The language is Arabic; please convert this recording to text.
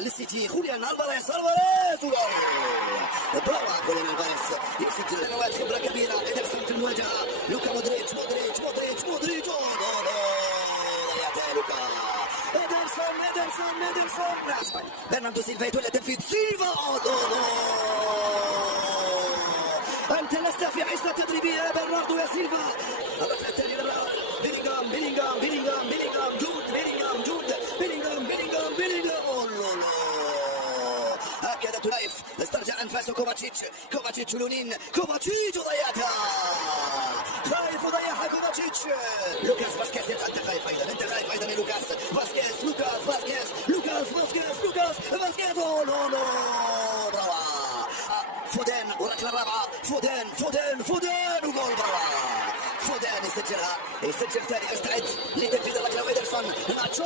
للسيتي خوليان الفاريز برافو خوليان الفاريز يسجل سنوات خبره كبيره ادرسون في المواجهه لوكا مودريتش لوكا ادرسون برناردو سيلفا يتولى تنفيذ سيلفا انت لست في حصه تدريبيه يا برناردو يا سيلفا. الركله الثانيه بيلينغهام جود هكذا تلايف استرجع انفاسه كوفاتشيتش لونين ضيعتها خايف وضيعها كوفاتشيتش. لوكاس فاسكيز انت خايف ايضا يا لوكاس فاسكيز روعه فودين والركله الرابعه فودين وجول روعه فودين يسجل ثاني يستعد لتنفيذ الركله وإيدرسون ناتشو